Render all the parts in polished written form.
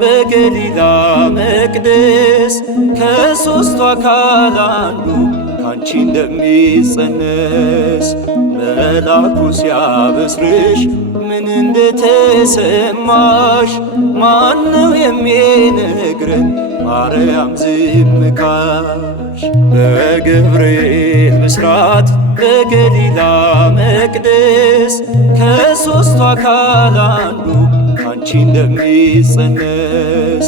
በገሊላ መቅደስ ከሦስቱ አካል አንዱ ካንቺ እንደሚጸነስ መልአኩ ሲያበስርሽ ምን እንደተሰማሽ ማነው የሚነግረን? ማርያም ዝም ካልሽ በገብርኤል ብስራት በገሊላ መቅደስ ከሦስቱ አካል አንዱ ካንቺ እንደሚጸነስ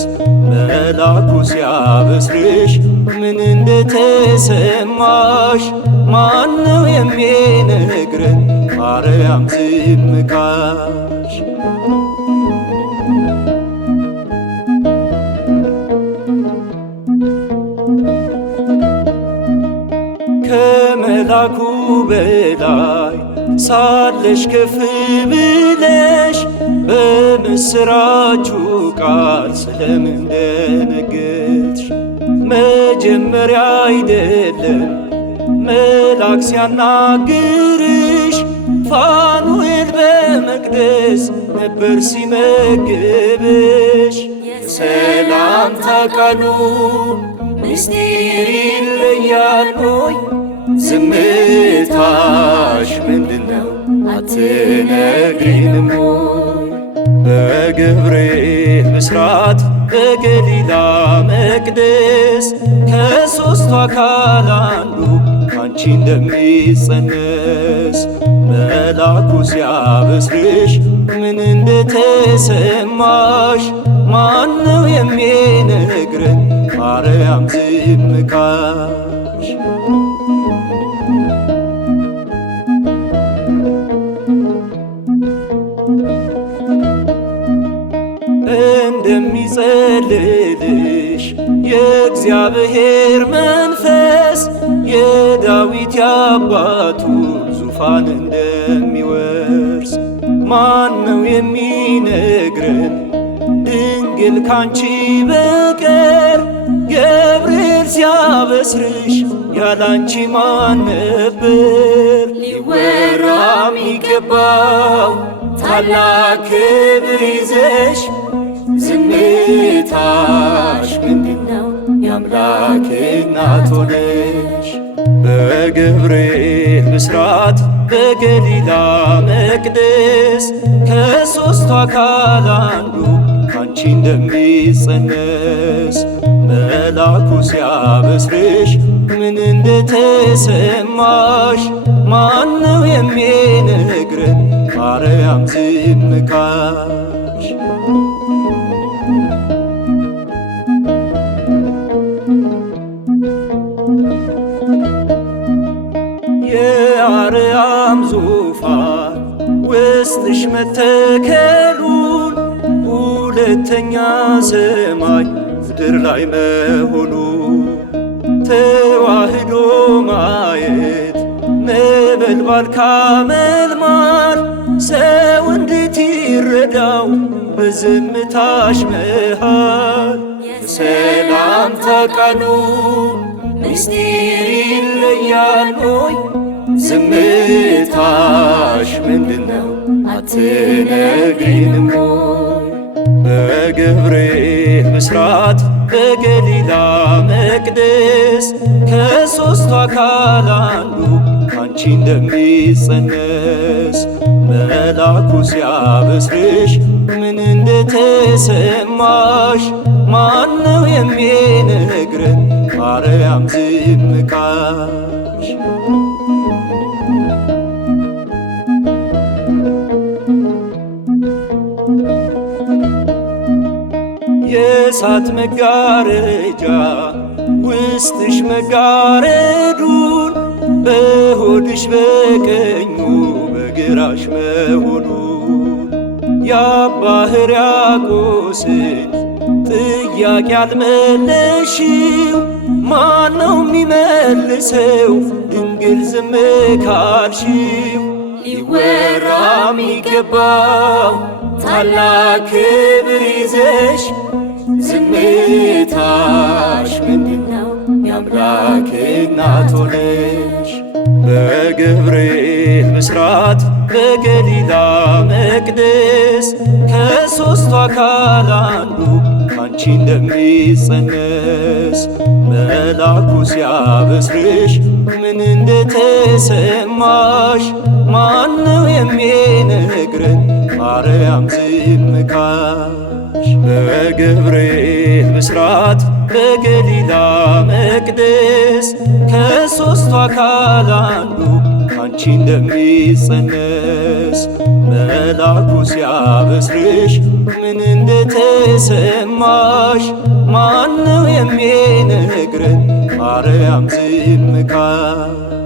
መልአኩ ሲያበስርሽ ምን እንደተሰማሽ ማነው የሚነግረን? ማርያም ዝም ካልሽ ከመላኩ በላይ ሳለሽ ከፍ ብለሽ በምስራቹ ቃል ስለምን ደነገጥሽ? መጀመሪያ አይደለም መልአክ ሲያናግርሽ ፋኑኤል በመቅደስ ነበር ሲመግብሽ። የሰላምታ ቃሉ ምስጢር ይለያል ሆይ ዝምታሽ ምንድነው አትነግሪንም ሆይ? በገብርኤል ብስራት በገሊላ መቅደስ ከሦስቱ አካል አንዱ ካንቺ እንደሚጸነስ መልአኩ ሲያበስርሽ ምን እንደተሰማሽ ማነው የሚነግረን? ማርያም ዝም ካልሽ እንደሚጸልልሽ የእግዚአብሔር መንፈስ የዳዊት የአባቱን ዙፋን እንደሚወርስ ማነው የሚነግረን? ድንግል ካንቺ በቀር ገብርኤል ሲያበስርሽ ያላንቺ ማን ነበር? ሊወራ የሚገባው ታላቅ ክብር ይዘሽ ዝምታሽ ምንድነው? የአምላክ እናት ሆነሽ በገብርኤል ብስራት በገሊላ መቅደስ ከሦስቱ አካል አንዱ ካንቺ እንደሚጸነስ መልአኩ ሲያበስርሽ ምን እንደተሰማሽ ማነው የሚነግረን? ማርያም ዝም ካልሽ የአርያም ዙፋን ውስጥሽ መተከሉን ሁለተኛ ሰማይ ምድር ላይ መሆኑ ተዋህዶ ማየት ነበልባል ካመልማል ሰው እንዴት ይረዳው በዝምታሽ መሃል? የሰላምታ ቃሉ ምስጢር ይለያል ሆይ ዝምታሽ ምንድነው አትነግሪንም ሆይ? በገብርኤል ብስራት በገሊላ መቅደስ ከሦስቱ አካል አንዱ ካንቺ እንደሚጸነስ መልአኩ ሲያበስርሽ ምን እንደተሰማሽ ማነው የሚነግረን? ማርያም ዝም ካልሽ የእሳት መጋረጃ ውስጥሽ መጋረዱን በሆድሽ በቀኙ በግራሽ መሆኑን የአባ ሕርያቆስን ጥያቄ ያልመለሽው ማነው የሚመልሰው? ድንግል ዝም ካልሽው ሊወራ የሚገባው ታላቅ ክብር ይዘሽ ዝምታሽ ምንድነው? የአምላክ እናት ሆነሽ በገብርኤል ብስራት በገሊላ መቅደስ ከሦስቱ አካል አንዱ አንቺ እንደሚጸነስ መልአኩ ሲያበስርሽ ምን እንደተሰማሽ ማነው የሚነግረን ማርያም ዝም ካልሽ? በገብርኤል ብስራት በገሊላ መቅደስ ከሦስቱ አካል አንዱ አንቺ እንደሚጸነስ መልአኩ ሲያበስርሽ ምን እንደተሰማሽ ማነው የሚነግረን ማርያም ዝም ካልሽ?